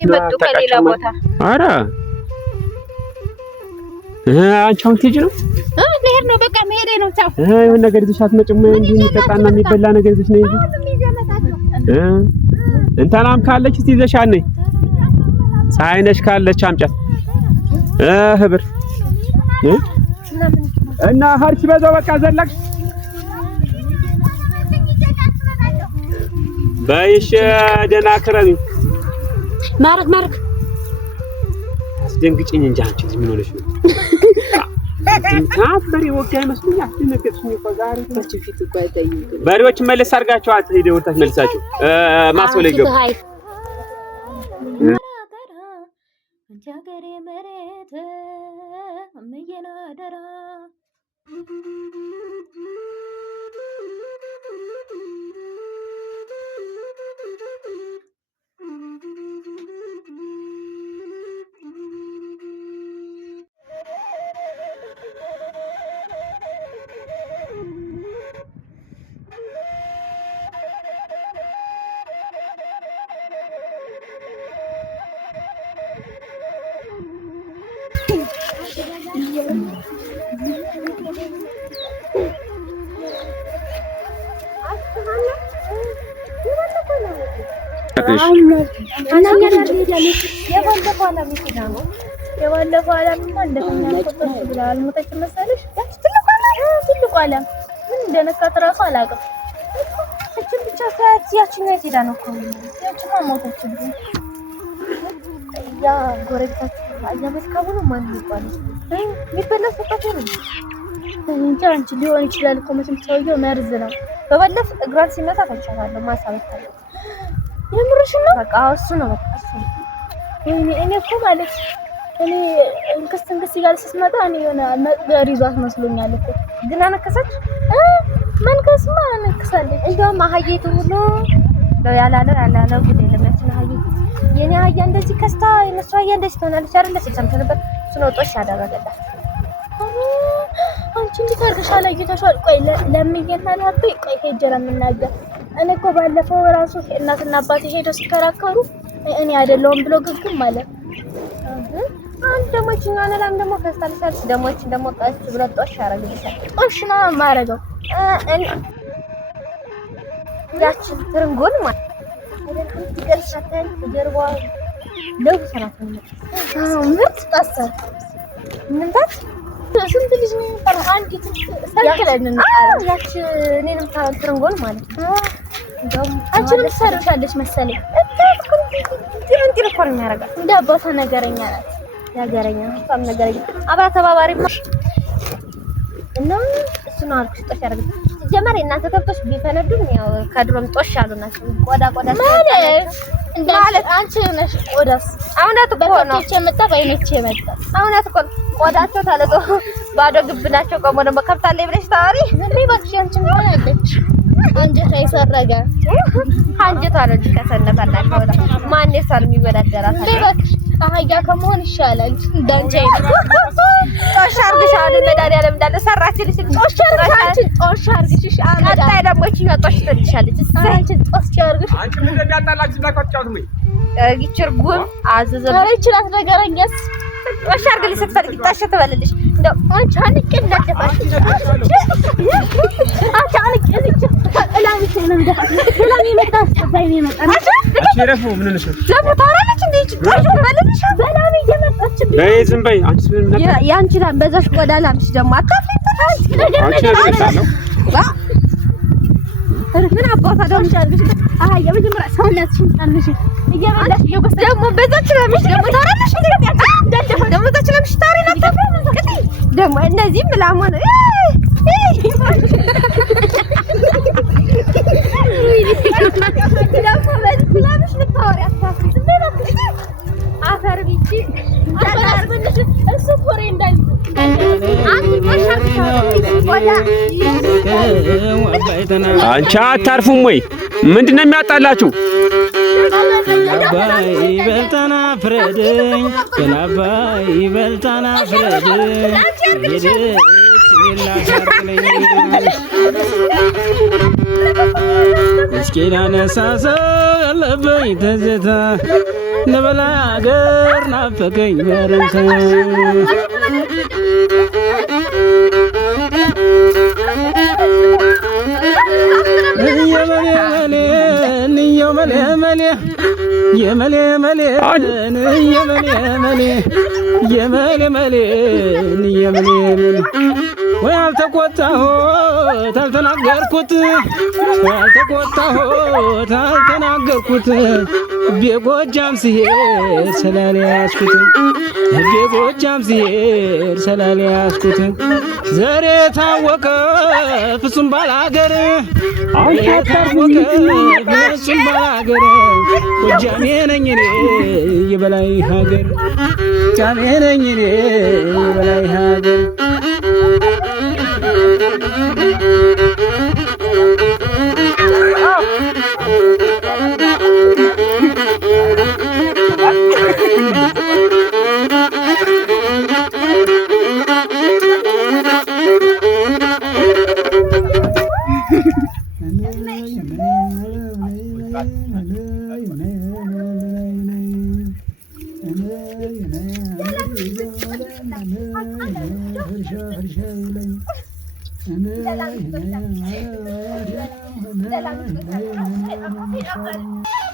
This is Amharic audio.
ይመጡ ከሌላ ቦታ ኧረ አንቺ ትሄጂ ነው? ልሄድ ነው በቃ መሄዴ ነው። ቻው። የሆነ ነገር ይዘሽ አትመጭም? እንዲህ የሚጠጣና የሚበላ ነገር ይዘሽ ነው እንጂ እንተናም ካለች እስቲ ይዘሻት ነይ። ፀሐይነሽ ካለች አምጫት። ህብር እና ሀርሽ በዛው በቃ ዘለቅሽ በይሽ። ደህና ክረሚ። ማርክ አስደንግጭኝ እንጂ አንቺ ምን ሆነሽ ነው? ታፈሪ ወጋይ መስሎኝ አስደነገጥሽኝ እኮ ዛሬ። ፊት እኮ አይታይም። በሬዎች መለስ አድርጋችኋት ሄደው ወጣት መልሳችሁ ማስወለይ ገቡ። ጃገሬ መሬት አመየናደራ የባለፈው ዓለምማ እንደኛ ቁጥር ብላል ሞተች መሰለሽ። ትልቁ ዓለም ምን እንደነካት እራሱ አላውቅም። እቺን ብቻ ያቺን ነው ሄዳ ነው እኮ ያቺማ ሞተችብኝ። ያ ጎረቤታችን አያመስካቡ ነው ማን ይባላል? የሚበላ ሰጣች ነው እንጂ አንቺ ሊሆን ይችላል እኮ መቼም ሰውዬው መርዝ ነው። በባለፈ እግሯን ሲመታ ታቻታለሁ ማሳበታለ የምርሽ ነው። በቃ እሱ ነው በቃ እሱ ነው። እኔ እኮ ማለት እኔ እንክስ ይላል ስትመጣ እኔ የሆነ መቅበር ይዟት መስሎኛል እኮ ግን አነከሰች። መንከስማ አነከሳለች። እንደውም አህዬቱ ሁሉ ያላለው ግን ለማችን አህዬቱ የኔ አህያ እንደዚህ ከስታ የነሱ አህያ እንደዚህ ትሆናለች አይደል? ሰምተህ ነበር። እሱ ነው ጦሽ ያደረገላት። አንቺ እንዴት አድርገሽ አላየተሻል? ቆይ ለምኝና ነበር። ቆይ ሄጀ ለምናገር እኔ እኮ ባለፈው ራሱ እናትና አባቴ ሄደው ሲከራከሩ እኔ አይደለሁም ብሎ ግግም ማለት አንድ ደግሞ እቺኛው ነላም ደግሞ ከስታልሳልስ ደሞችን ደግሞ ቀስ ብሎ ጦሽ ያረጋግጣል። ጦሽ ነው ማረጋው እኔ ያቺ ትርንጎል ማለት አይደለም ትገልጻተን ጀርባ ለው ሰራተኛ ምርጥ ታሰር ምንታት ስንት ልጅ ነው ታዲያ አንዲት ሰልከለን ነው ያቺ እኔንም ትርንጎል ማለት ነው። እንደውም አንቺንም ሰራሻለሽ መሰለኝ እንት ሪፖርት የሚያረጋት እንደ አባቷ ነገረኛ ናት። ነገረኛ በጣም ነገረኛ አብራ ተባባሪማ እና እሱ ነው አልኩሽ ጦሽ ያረጋግጣል። ጀመር እናንተ ተብቶሽ ቢፈነዱም ያው ከድሮም ጦሽ ያሉ ናቸው። ቆዳ ማለት አንቺ ነሽ ቆዳስ አሁንት እኮ ነው የመጣ ባይነች የመጣ አሁንት እኮ ቆዳቸው ታለጦ ባዶ ግብናቸው ቆሞ ደግሞ ከፍታለኝ ብለሽ ታወሪ ምን ይባክሽ? አንቺ ምን አለች አንጀት አይሰረጋ አንጀት አለች ከሰነታላችሁ ወዳ ማን የሳል የሚወዳደራት ይባክሽ? አህያ ከመሆን ይሻላል እንዳንቺ ጦሽ አርግሻል። መድኃኒዓለም እንዳለ ሰራችልሽ ጦሽ አርግሽ ቀጣይ ደግሞ እቺ ጦሽ ትልሻለች። አንቺ ጦሽ አርግሽ አንቺ ምን እንደሚያጣላችሁ እንዳቆጫው ነው ይችርጉም አዘዘች ነገረኛስ ጦሽ አርግልሽ ስትፈልጊ ጣሽ ትበልልሽ እንደው አንቺ አንቂ እንዳደፋሽ አንቺ አንቂ እላምሽ ነው እንደፋ እላም ይመጣስ ባይኔ መጣ አሽረፉ ምን ነው ለምን ታወራለች እንዴ? ጦሽ ትበልልሽ በላም እየመጣች በይ ዝም በይ አንቺ ምን ነው ያንቺ ላም በዛሽ ቆዳ ላምሽ ደግሞ አታፍሪ ተታች ነገርሽ ዋ ምን አባታ ደግሞ ቻልሽ አሃ የመጀመሪያ ሰውነትሽን ታንሽ እየበላሽ እየጎስ ደግሞ በዛች ላምሽ ደግሞ ታወራለሽ ደግሞ በዛች ላምሽ ታሪ ነበር ደግሞ እነዚህ ምላሞን ላምሽ ልታወሪ አታፍሪ አፈር ቢጂ እሱ ኮሬ እንዳል አንቺ አታርፉም ወይ? ምንድነው የሚያጣላችሁ? አባይ በልጣና ፍረደኝ አባይ በልጣና ፍረደኝ ሄደች ላሻርለኝ እስኪ ላነሳሳው ያለበኝ ትዝታ ለበላ አገር ናፈቀኝ በረንታ ወይ አልተቆጣሁት አልተናገርኩት ቤጎጃም ሲሄድ ስላልያዝኩት ዘሬ ታወቀ ፍጹም ባላገር ጎጃሜ ነኝ እኔ የበላይ ሀገር Thank you.